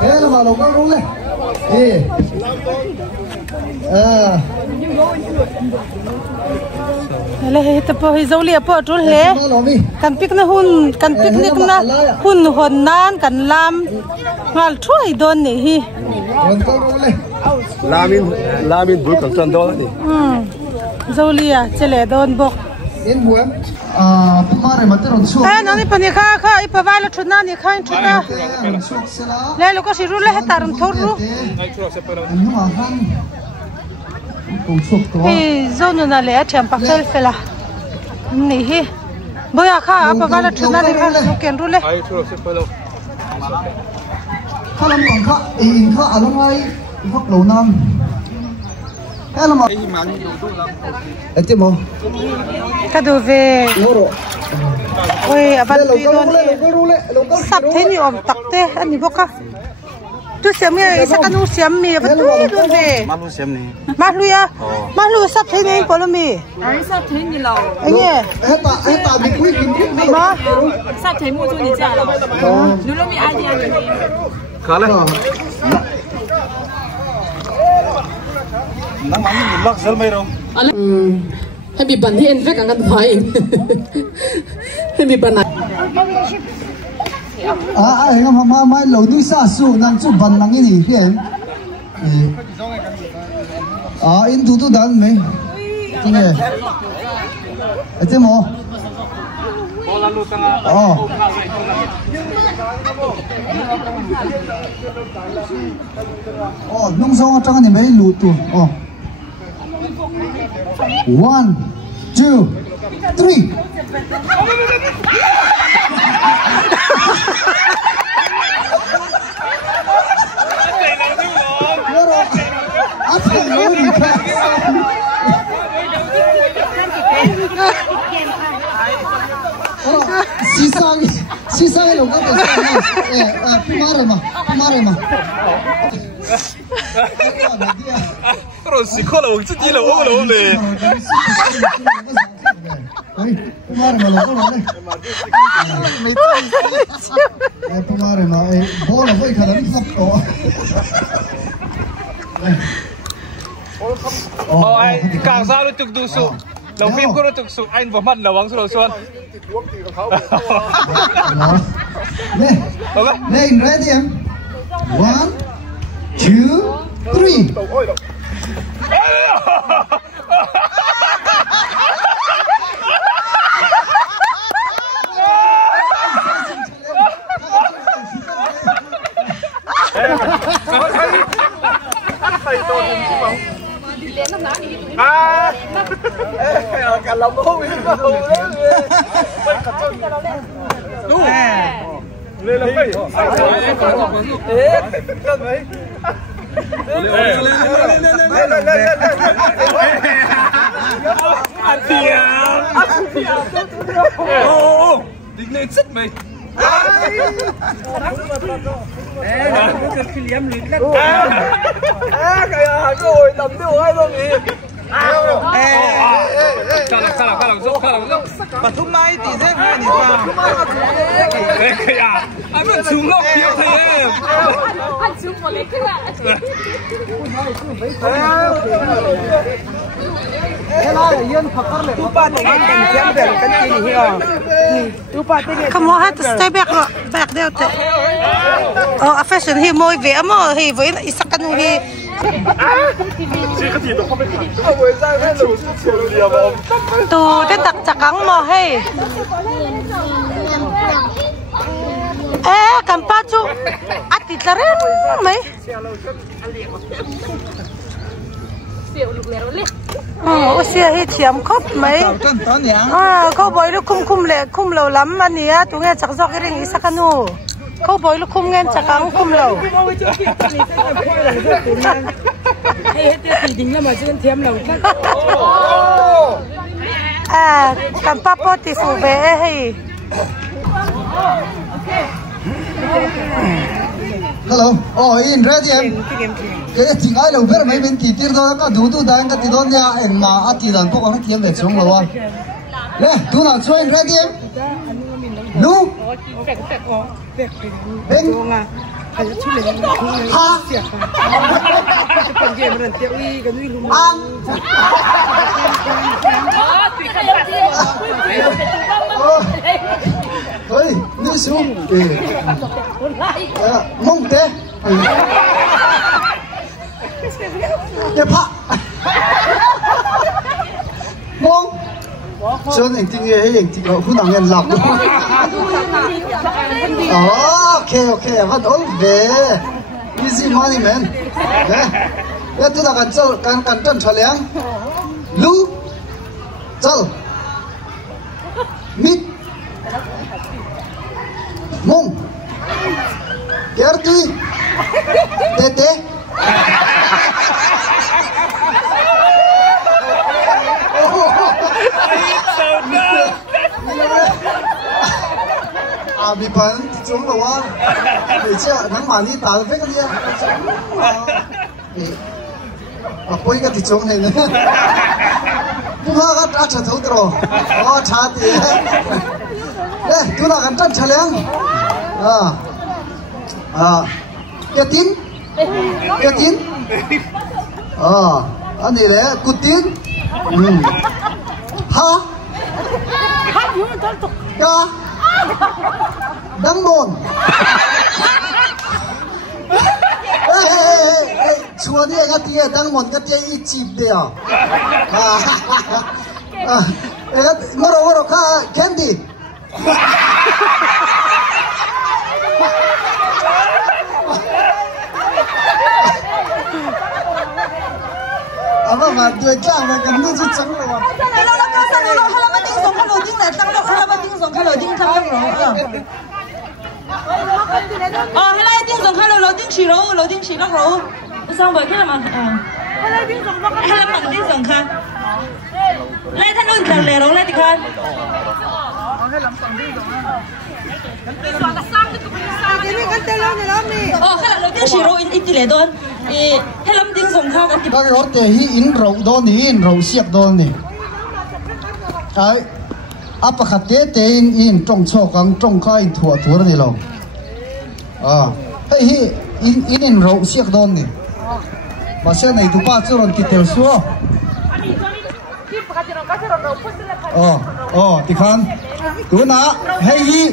thế là mà lồng cao đúng lên đi lấy tập hơi dâu liệp po trốn lẽ cần pick na hun hồn nan cần làm ngal thui don nè hi lamin bul cần chân đó đi dâu lia chele don bok nó đi pani kha ipa valo chuna ni kha chuna le lo ko siru le taram thoru hi zonu na le athem pakal fela ni hi boya kha apa valo chuna ni kha lo ken ru le khalam kon kha in kha alongai vok lo nam hello ma ate mo kadu ve oi aban tu don sap the ni om takte ani boka tu siam ye sakanu siam mi ba tu don ve malu siam ni malu sap the ni polomi ai sap the ni lo ye ta bi kui kim ma sap the mu tu ni ja lo nu lo mi idea ni khá lên nắng mắm nhìn lắc rất mấy đâu hay bị bẩn thì em vét cả ngăn phải hay bị bẩn này ai mà mai lâu nuôi sa su năng chú bẩn năng ini phiền in tu dan mấy cái này thế mo nông sông trong này mấy lụt tu 1, 2, 3 si sang lo ka pumare ma rồi xí khó là自己了我了嘞pumare ma lo ko le pumare ma bola voi kada ni sap to ai càng ra nó trực du su đầu phim có nó trực su anh vào mắt là vắng số đầu xuân Nè, ready em 1, 2, 3 cả lòng không biết đâu đúng lên là mấy định lên sức mày cái ngồi tầm điều hay luôn gì Khá là dốc bà thúc mai tí dễ ngay nhỉ bà anh vẫn xuống lọc kia thầy em anh xuống một lấy cái lại tu pa thì anh cần xem về cái gì hiểu tu pa thì come on have to stay back there fashion hi moi ve mo hi với isakanu hi tu te tak chakang mo hey kan pa chu ati tlaren mai sia hi thiam khop mai ko boy lu kum lo lam ania tu nge chak jok ring isakanu ko boy lu kum ngen chakang kum lo hết tiền đình là mà chưa thêm lâu kan pa po ti fu ve hey hello in ready em cái chị ai lâu về mấy bên kỳ tiêu đó có đủ đang cái đó nha em mà chị làm có con kiếm về xuống rồi nè tú nào cho em ready em lu bên ha ơi nữ xuống mông thế đẹp hạ mông cho nên tiếng nghe hay tiếng họ cũng đang nghe lắm ok vẫn ổn về easy money man ya tu dah kan chân trở lại lu chal mit mông kéo tui tete bị bắn trúng rồi á, để chơi nắng mà đi tạt phết cái gì à, quay cái trúng này nữa, mua cái trà chả thấu rồi, trà thì, đây, chúng ta cần chân chả lẽ, cái tin, anh này đấy, cút tin, ha, ca đăng môn chua đi cái tia đăng môn cái tia ít chìm đi ngoro ka candy apa mà tôi chẳng là cái nước chấm rồi mà hay là tiếng giống hay là tiếng chỉ đâu xong rồi cái là mà hay là bằng tiếng giống khác lại thanh luôn chẳng lẽ đâu lại thì khác hay là tiếng chỉ đâu ít thì lẽ thôi hay là tiếng giống khác cái đó thì in rau đó nè in rau xiết đó nè cái apa khát cái in trồng chọc căng trồng khai thua này lo hey in rau xiết đó nè mà xe này tụi ba chưa làm kịp theo số thì khăn tụi nó hey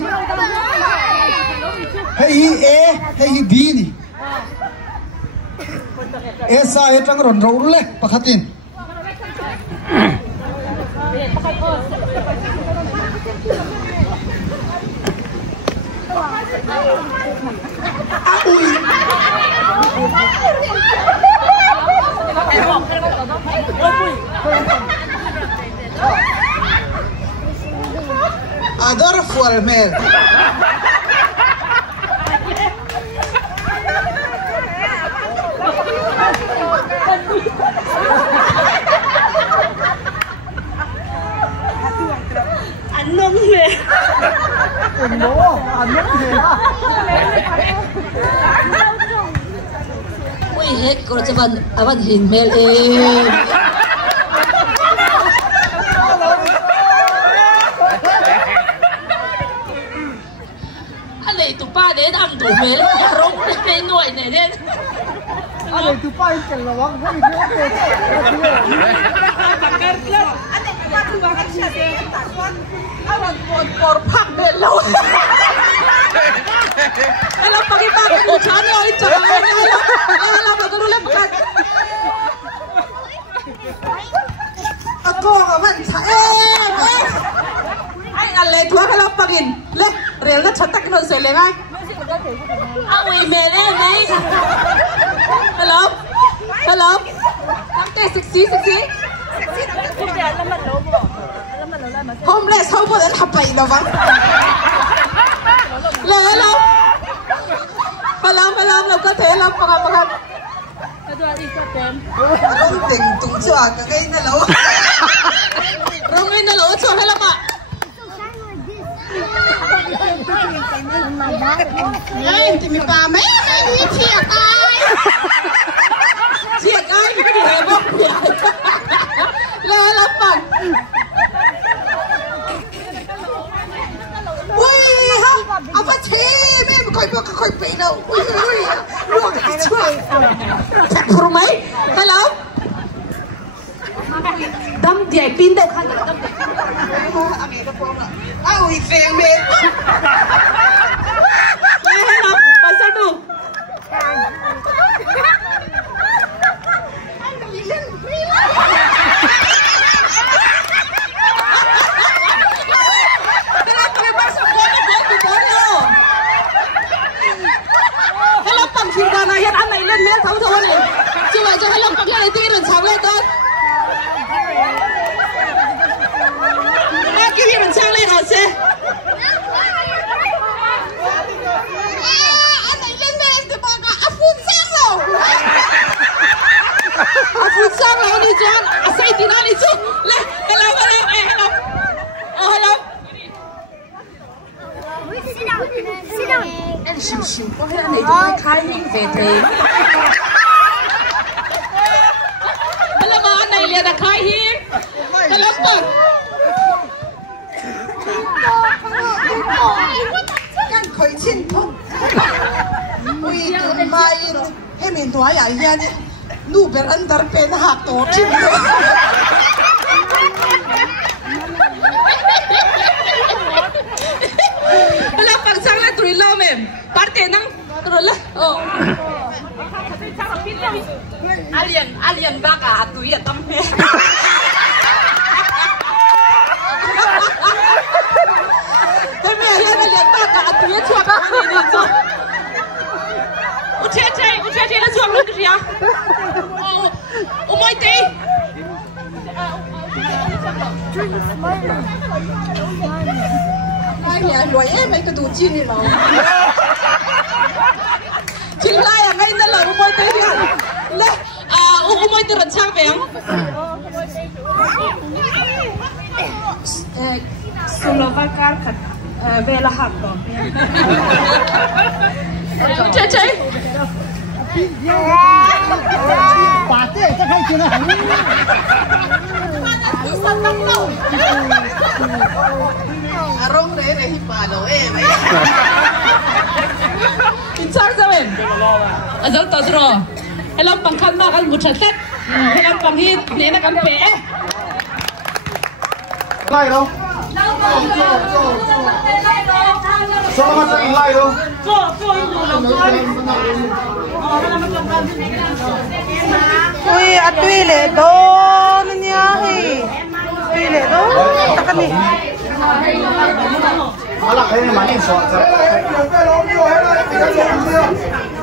A hey B nè esa trăng rộn rộn lên pakhatin adoro fualmer 안녕 왜? Ui hết cô cho bạn hình mail em. Anh này tụi ba để đâm tụi mail rong cái nuôi này nên. Anh này tụi ba cần là vắng không biết por phẳng để lâu là pakita cái chán ơi trời ơi là mà tôi lên pakita cô vẫn em anh ăn lấy thuốc là pakin lấy rèn nó chặt tắc nó sợi lên ngay ơi mẹ em đấy hello nắm tay sexy homeless không có đến hấp bậy đâu vậy helloเราก็เทเราปะครับก็จะอีกเต็มต้องติ่งตุ้งชัวกับไอ้นั่นแล้วเราไม่นั่นแล้วชัวให้เราปะเฮ้ยที่มีปลาไหมมีเชียกายไม่ได้เลยบอกใหญ่แล้วปั่นอุ้ยฮะเอาไปชี้ไม่ค่อยไปนะอุ้ย phèn mệt hello bà sao đủ hello bằng chim ta này hiện ăn này lên mét thấu thôi này chứ vậy cho hello bằng cái tí đừng sáng lên con cái gì mình sang lên hả xe anh này lên mét thì bọn cả phun sang rồi phun sang rồi đi cho xây tí nào đi chứ lên hello hello hello Sit down. Anh xỉu có cái này tụi tôi khai hình về thế. Hello mà anh này liền là khai hình. Hello bật. Cái khởi chiến thông. Ui tụi mai em mình nói à hiện nụ bên ăn dar pen hạc tổ chim rồi. Hello bằng sang là tụi lo mềm. Parte nang tụi lo. Alien baka tụi ya tâm he. Cái mẹ hiện alien baka tụi ya chua baka đi rồi. Uche nó chuông luôn kìa. Môi tí. Ai nhà đuổi em mấy cái tủ chim này mà. Chim lai à ngay nên là môi tí đi. Lê, Môi tí rần sang về không? Slovakia về là học rồi. Chơi. Bà tê chắc hay chưa nào. rong đấy này bà lỗi em ấy. Insang sa men. Azal to dro. Hello pangkan ma kan buchatet. Hello panghi ne na kan pe. Lai đâu? Sao mà chạy lai đâu? Ui, atui le do nya hi. Atui le do takani. Ala cái này mà đi sọ ra.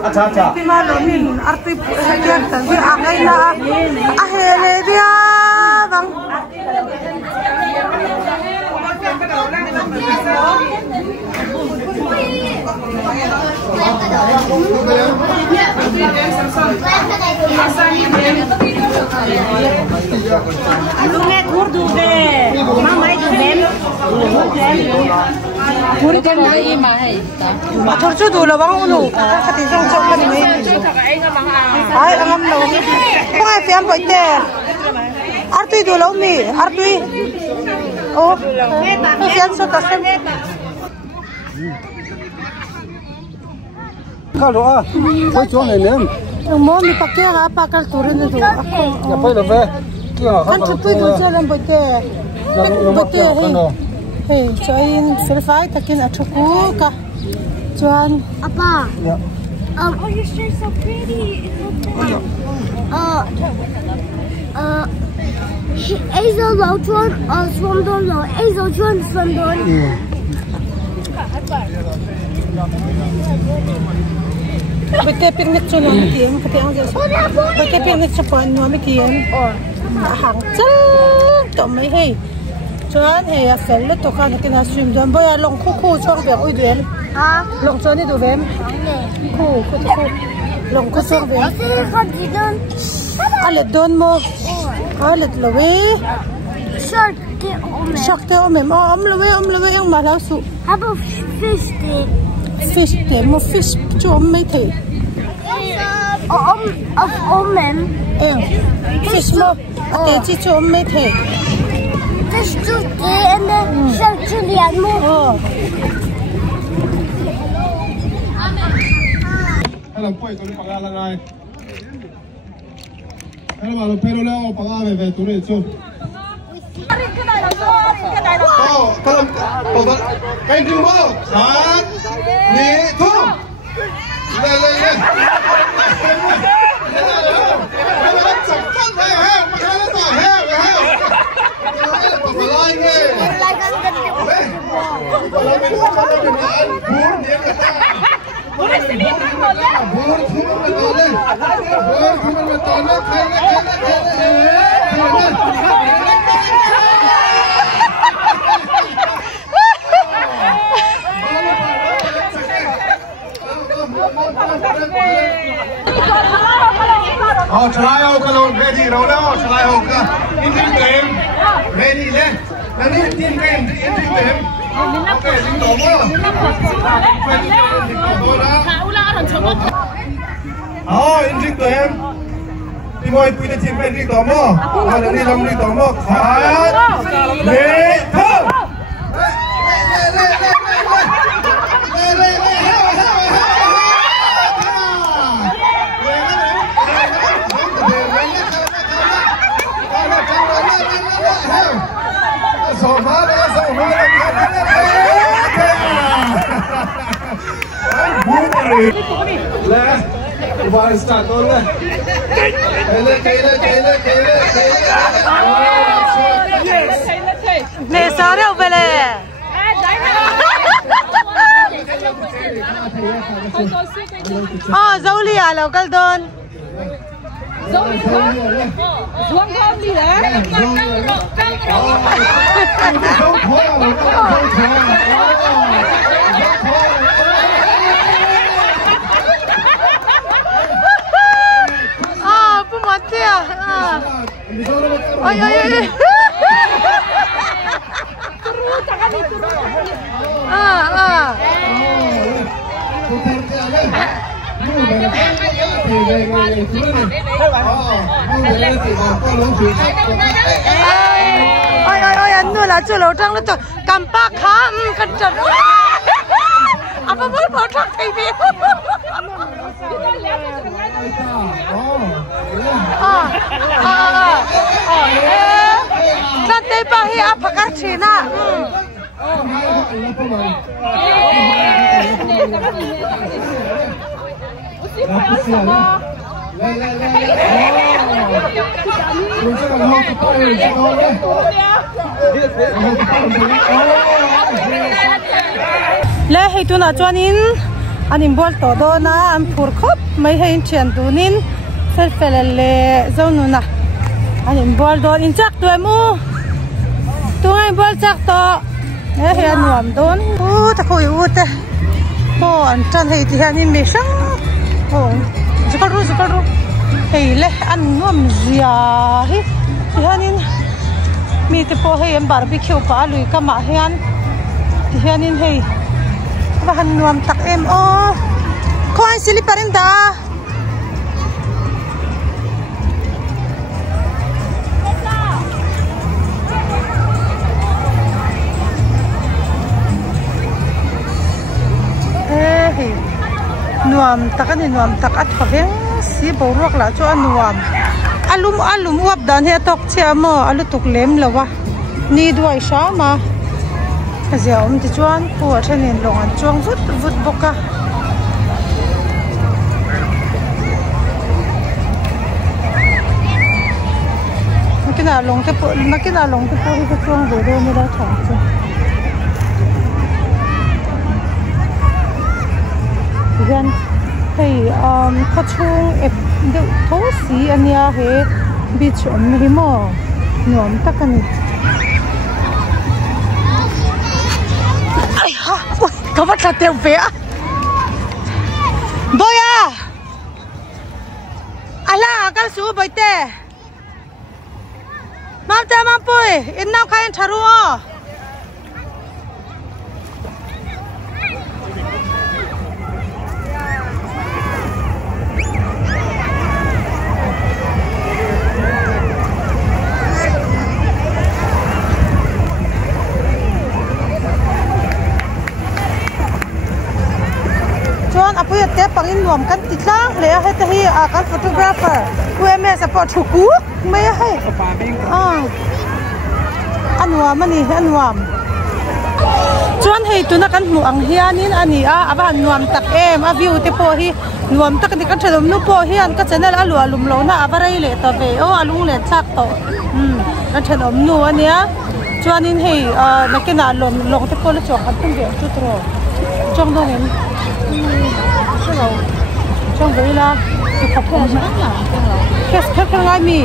Acha. Pima lo min artui hakian tan bi akai na a hele dia bang. Lunget urdu be. Mamai du ben. Puri kan dai ma hai. Ma thor chu du lo bang unu. Khati jong chok kan mai. Ai angam lo. Pai piam boi te. Artui du lo mi, artui. Oh. Pian so ta sem. Kalau kau cuang ni nem. Mo mi pakai apa kal turun itu. Ya pai le ve. Kan cepet tu jalan bote. Bote hei. Hei, cuain selfie takin acuku ka. Cuan Apa? Ya. Oh, your shirt's so pretty. It looks Azo lo chuan swamdon lo. Azo chuan swamdon. bote picnic tu nama tiang, kata ang jelas. Bote picnic cepat nama tiang. Hang cel, tu mai hei. Cuan hei asal le tu kan kena swim dan boy long kuku cuang ber ui duel. Ah, Long cuan ni du bem. Ku. Long ku cuang ber. Kasi kajidon. Alet don mo. Alet lawe. Shark ke ome. Shark te omem. Om lawe yang malau su. How about fish ke? Fish te mo fish chu om mai the. Of omem. Fish mo. Te chi chu om mai the. Fish to ke and then shark to lian mo. Oh. Hello, pues con pagar la nai. Hello, malo pero le hago pagar de tu rezo. cái gì mà sát đi thôi lên lên lên trở lại không cái lon ready rồi đó trở lại không cả in trên game ready lên là đi in game in trên game ok dính đổ mưa in trên game đi ngồi quy định trên bên đi đổ mưa là đi làm đi đổ mưa khá dễ thơm Vai start con lên. Nè sao đâu về lệ. Dấu li à lâu cái đơn. Dấu li hả? Dấu con đi đấy. Ôi ôi ôi. Ôi ôi ôi anh nuôi là chưa lâu trăng nó cho cầm ba khá cần chật. Apa mới bỏ trăng thì đi. Nanti bahi apa kan Cina? Lẽ hay tu na chuanin anh em bol to do na anh phur khop mấy hay chuyện tu nín fel fel le zau nu na anh em bol do in chắc tu mu tu anh bol chắc to lẽ hay anh nuam don ta khoi te anh chân hay thì anh em sang Zukaru hey lẽ anh nuam zia hi thì anh em mi te po hay em barbecue pa lui kama hi anh thì anh em hey bahan nuam tak em ko ay siliparin da nuam tak ani nuam tak at khaveng si boruak la chu anuam alum uap dan he tok chemo alu tuk lem lawa ni duai sha ma giờ ông thì chuan của trên nền lòng ăn chuông vút bốc cả cái nào lòng cái bộ cái chuông rồi đâu mới đã thẳng chứ dân thì có chuông ép được thấu xí anh ya he bị trộm gì mà nhóm tắc anh có bắt là tiêu vẽ bôi à ala cái số bôi tê mam tê mam bôi in nào khai anh thà ruộng apoy te pangin nuam kan titlang le he te hi kan photographer UMS support thuku me he anwam ani anwam chuan hei tuna kan hmu ang hianin ani a aba nuam tak em a view te po hi nuam tak ni kan thadom nu po hian ka channel alu alum lo na abarai le to ve o alung le chak to kan thadom nu ania chuanin hei nakena lom long te po le chok kan tum ve chu tro chong do hen so chong ve la ki khap na kes khap ngai mi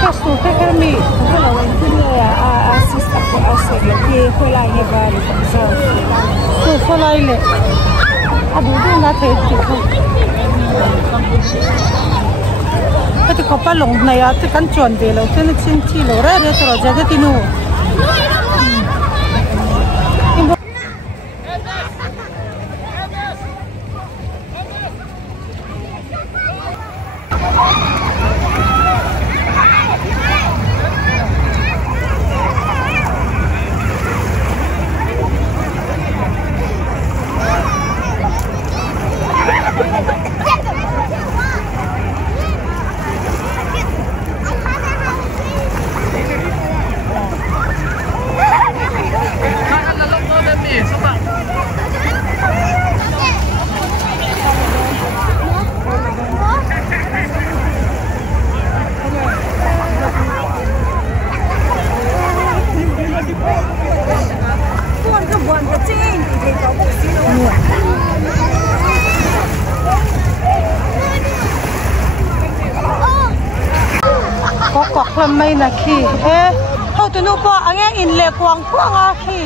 kes tu khap mi hello assist ko asset le ki khulai ne ba le so khulai le adu du na the ti ko pati ko pa long na ya te kan chon de lo te na chin chi lo ra re tro ja de ti nu mai na khi ho tu nu po ange in le kwang kwang a khi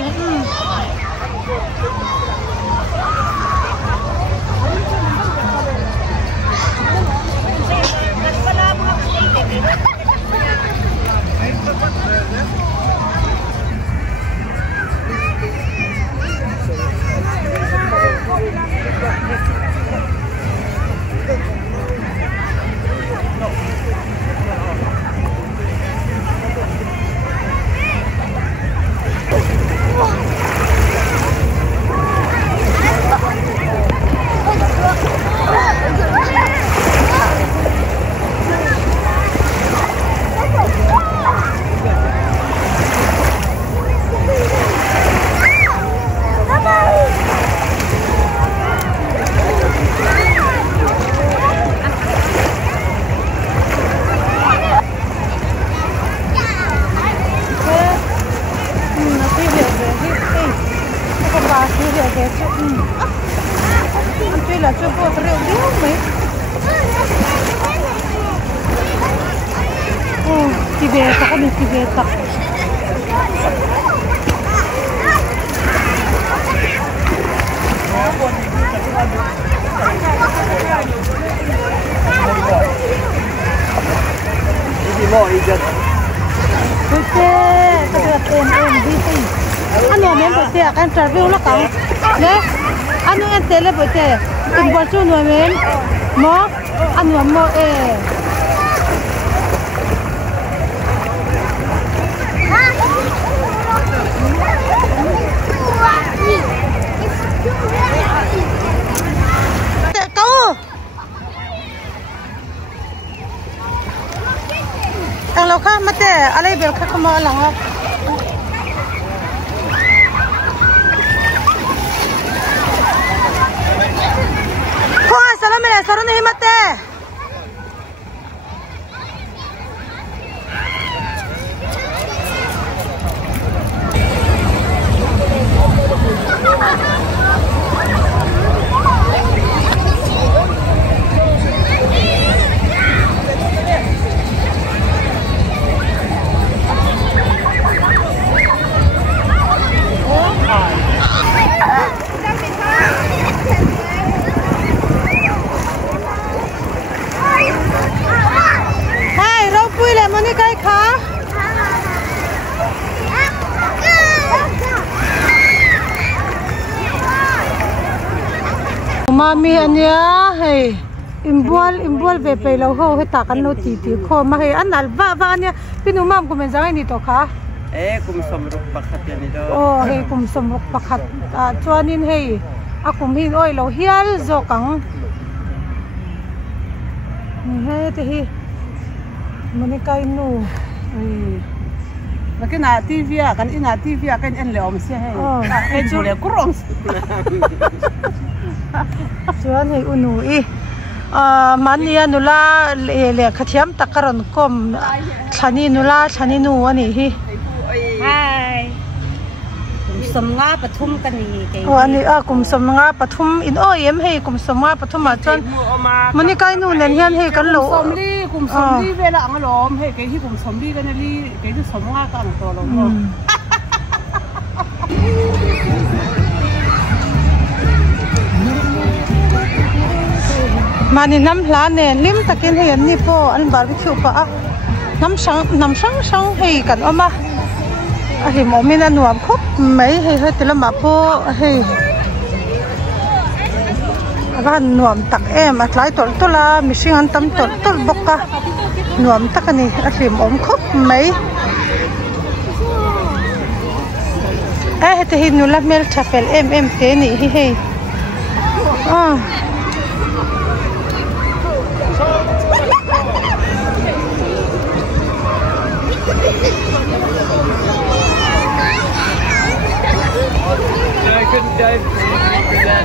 Tibeta kami Tibeta. Ini mau ikat. Betul, betul. Betul. Anu memang betul akan travel lah kau. Ne? Anu yang tele betul. Tunggu tu memang. Mau anu mauเราข้ามมาแต่อะไรเบลข้าขโมยหลังอ่ะพ่อสารไม่เลยสารนี่มาแต่Mami anya hey imbual be pe lo ho he ta kan lo ti kho ma he anal ba anya pinumam ko men jangai ni to kha kum somruk pakhat yani do oh he kum somruk pakhat chuanin hey akum hin oi lo hial zo kang he te hi mani kai nu mà cái nào TV à cái nào TV à cái anh lẹo mình xe hay cái chú lẹo cũng rong chú anh hay unui mania nula le khathiam takaron kom thani nula thani nu ani hi Hi. Kum nga pathum kani ke. Ani kum som nga pathum in oem hei kum som nga pathum a chon mani kai nu nen hian hei kan lo kum som li vela angalom hei ke hi kum som li kan li ke hi som nga ka ang to lo mani nam hla ne lim takin hei an ni po an barbecue pa nam sang hei kan oma thì mỗi mình ăn nuông khóc mấy hay hơi từ làm mà po hay các anh nuông tắc em at lại tổ là mình xin ăn tấm tổ bốc cả nuông tắc cái này thì mỗi khóc mấy thì hình như là mel chapel em thế này hay I couldn't dive for that.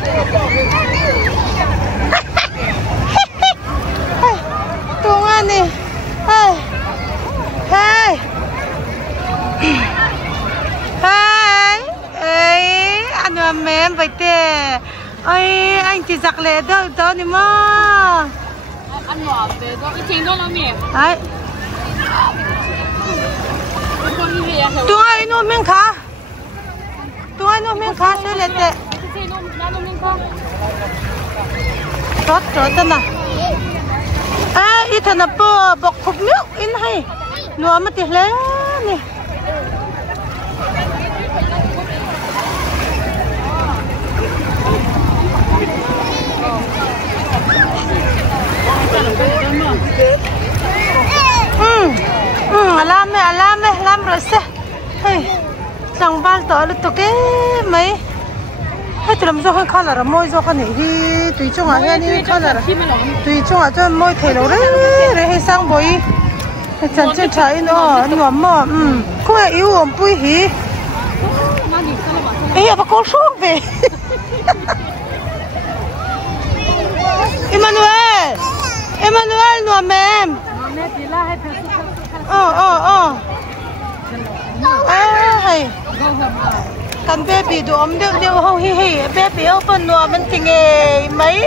Tung ani, hey, anh em vậy thế, anh chỉ giặt lệ đó đi mà. Anh ngọt về đó cái chuyện đó là mẹ. Đấy. Tung ai nuôi miếng cá. Tung ai nuôi miếng cá sẽ lệ tệ. Rót tên à. Ít thằng nào bọc khúc nước in hay. Nuôi mà tiếc lẽ nè. Alam rồi xe. Hey, chẳng bao giờ được cái mấy. Hey, tụi làm sao hơn color môi do con này đi tùy chung à hay đi color. Tùy chung à cho môi thể rồi đấy hay sang bồi. Chẳng chơi trái nó nhuộm mà. Không ai yêu ổn bùi hí. Ê, bà con xuống về. Emmanuel nhuộm em. Hay cần baby đồ điệu hông hi baby open nua mình tình nghề mấy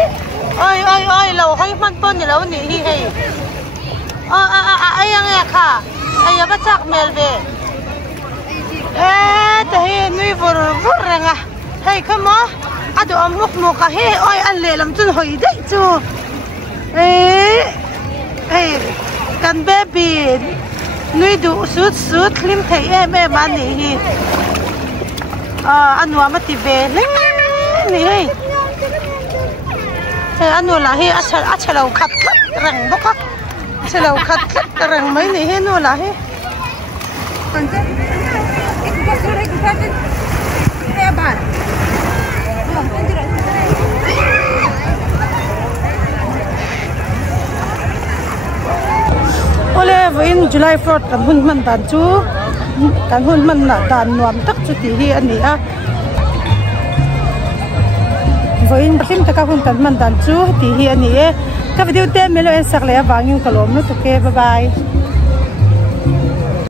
ơi lâu hay man pon lâu nỉ hi ai nghe khá ai bắt chắc mail về thế nuôi vừa rằng à hay không á đồ muk à he ơi anh lệ làm chân hồi đấy chú cần baby nuôi đủ suốt lim thấy em ăn nỉ anh nuôi mà tivi nỉ anh nuôi là hi achal lâu khát răng bốc achal lâu khát răng mấy nỉ hi nuôi là hi Ole in July 4th kan hun man tan chu kan hun man na tan nuam tak chu ti hi ani a voin tim ta ka hun kan man tan chu ti hi ani e ka video te melo en sak le awangin kolom no to ke bye bye.